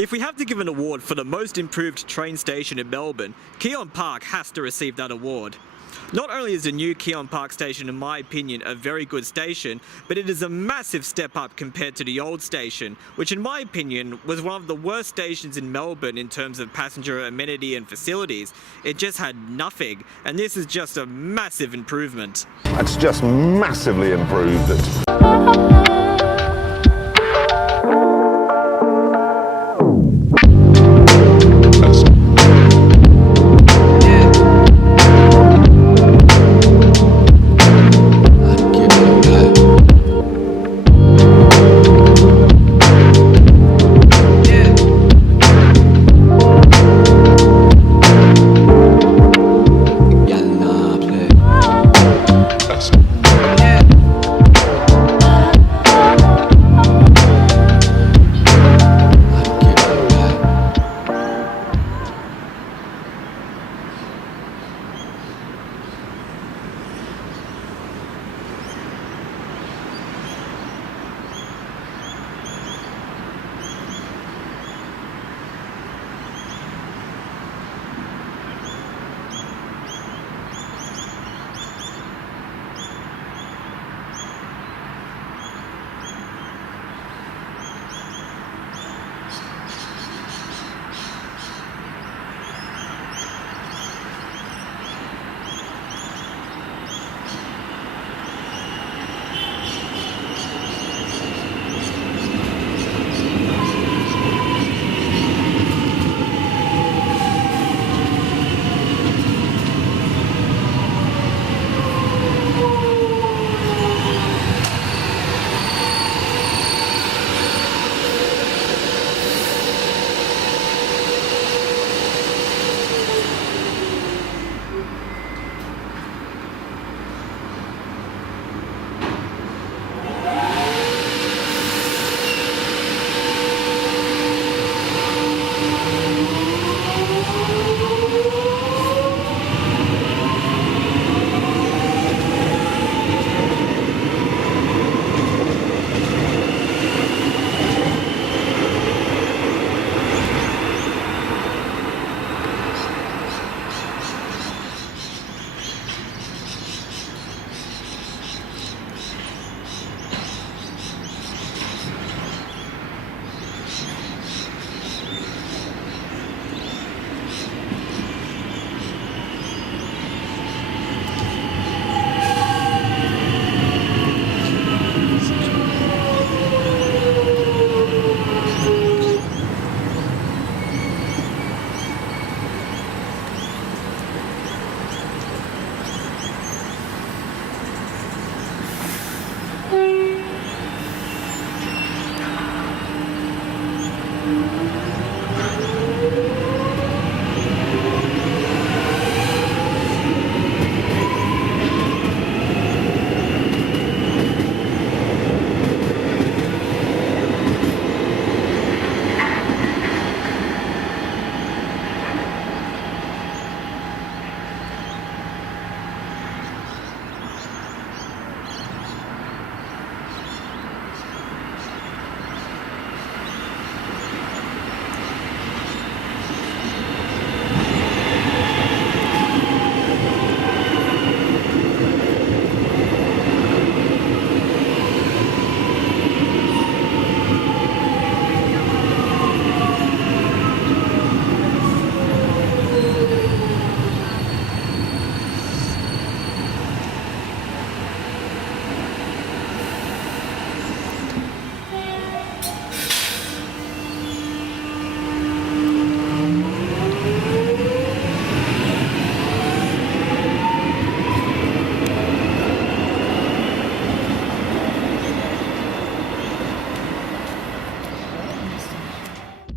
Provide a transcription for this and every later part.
If we have to give an award for the most improved train station in Melbourne, Keon Park has to receive that award. Not only is the new Keon Park station, in my opinion, a very good station, but it is a massive step up compared to the old station, which in my opinion was one of the worst stations in Melbourne in terms of passenger amenity and facilities. It just had nothing, and this is just a massive improvement. It's just massively improved.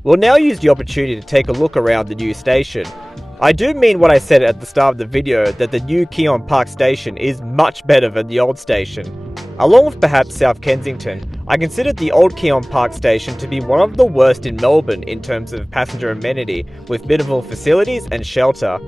We'll now use the opportunity to take a look around the new station. I do mean what I said at the start of the video, that the new Keon Park station is much better than the old station. Along with perhaps South Kensington, I considered the old Keon Park station to be one of the worst in Melbourne in terms of passenger amenity, with minimal facilities and shelter.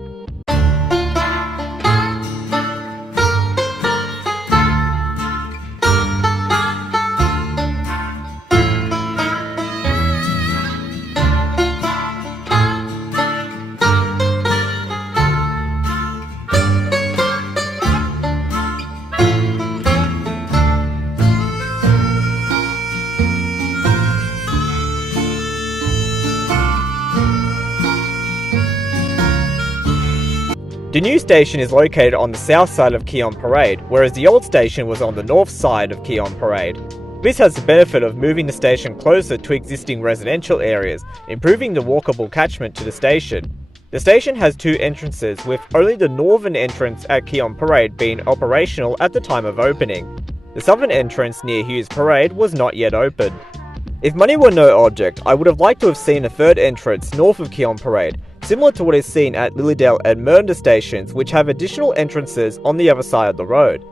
The new station is located on the south side of Keon Parade, whereas the old station was on the north side of Keon Parade. This has the benefit of moving the station closer to existing residential areas, improving the walkable catchment to the station. The station has two entrances, with only the northern entrance at Keon Parade being operational at the time of opening. The southern entrance near Hughes Parade was not yet open. If money were no object, I would have liked to have seen a third entrance north of Keon Parade, similar to what is seen at Lilydale and Mernda stations, which have additional entrances on the other side of the road.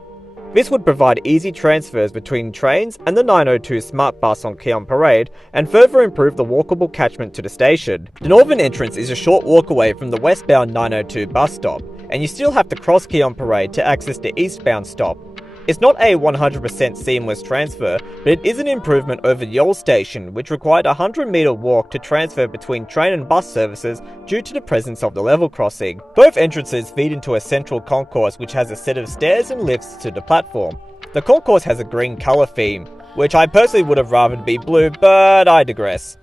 This would provide easy transfers between trains and the 902 Smartbus on Keon Parade, and further improve the walkable catchment to the station. The northern entrance is a short walk away from the westbound 902 bus stop, and you still have to cross Keon Parade to access the eastbound stop. It's not a 100% seamless transfer, but it is an improvement over the old station, which required a 100-metre walk to transfer between train and bus services due to the presence of the level crossing. Both entrances feed into a central concourse which has a set of stairs and lifts to the platform. The concourse has a green colour theme, which I personally would have rather be blue, but I digress.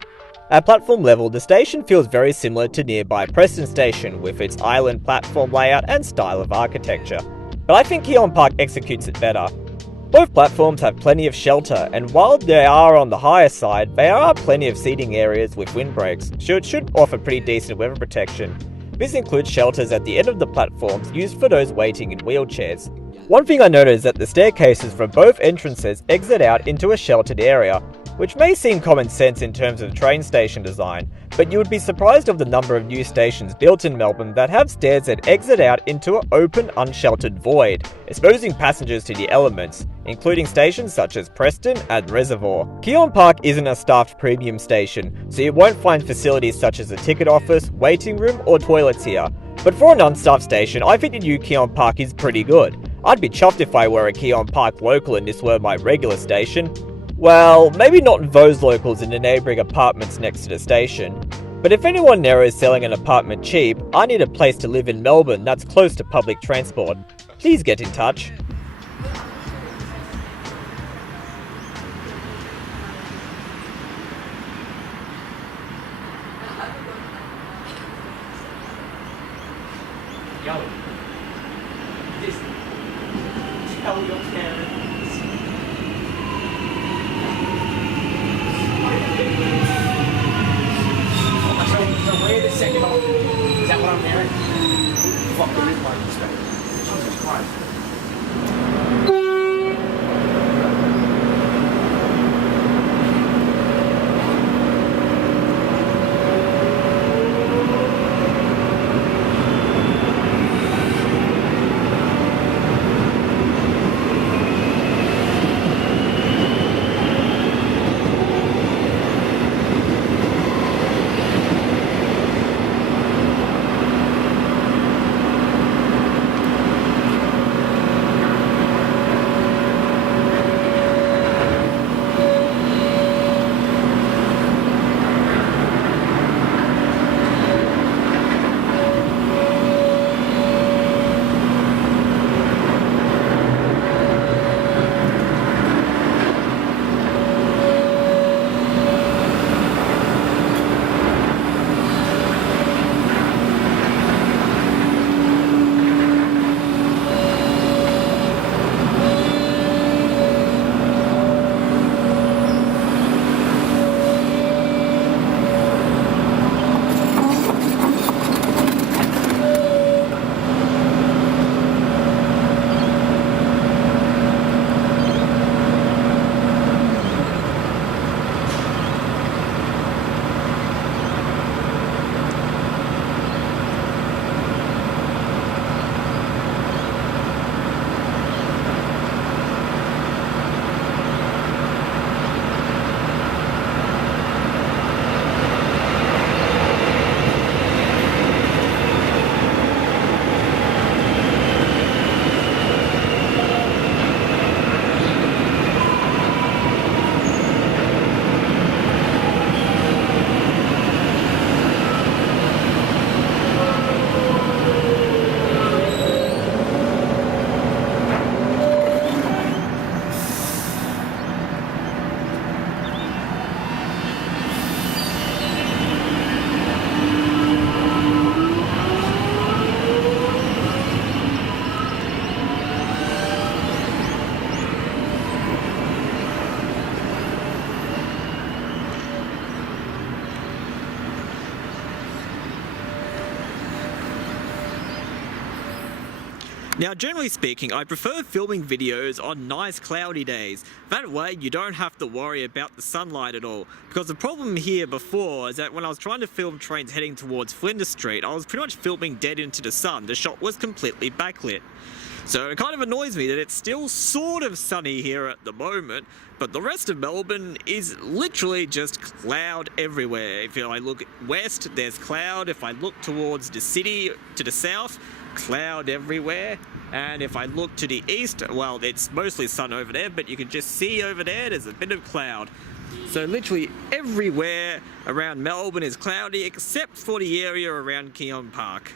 At platform level, the station feels very similar to nearby Preston Station with its island platform layout and style of architecture, but I think Keon Park executes it better. Both platforms have plenty of shelter, and while they are on the higher side, there are plenty of seating areas with windbreaks, so it should offer pretty decent weather protection. This includes shelters at the end of the platforms used for those waiting in wheelchairs. One thing I noticed is that the staircases from both entrances exit out into a sheltered area, which may seem common sense in terms of train station design, but you would be surprised of the number of new stations built in Melbourne that have stairs that exit out into an open, unsheltered void, exposing passengers to the elements, including stations such as Preston and Reservoir. Keon Park isn't a staffed premium station, so you won't find facilities such as a ticket office, waiting room, or toilets here. But for an unstaffed station, I think the new Keon Park is pretty good. I'd be chuffed if I were a Keon Park local and this were my regular station. Well, maybe not those locals in the neighbouring apartments next to the station. But if anyone there is selling an apartment cheap, I need a place to live in Melbourne that's close to public transport. Please get in touch. Yo, just tell your parents. So wait a second. Is that what I'm hearing? Fuck, there is one respect. Jesus Christ. Now, generally speaking, I prefer filming videos on nice cloudy days. That way you don't have to worry about the sunlight at all. Because the problem here before is that when I was trying to film trains heading towards Flinders Street, I was pretty much filming dead into the sun. The shot was completely backlit. So it kind of annoys me that it's still sort of sunny here at the moment, but the rest of Melbourne is literally just cloud everywhere. If I look west, there's cloud. If I look towards the city to the south, cloud everywhere. And if I look to the east, well, it's mostly sun over there, but you can just see over there's a bit of cloud. So literally everywhere around Melbourne is cloudy except for the area around Keon Park.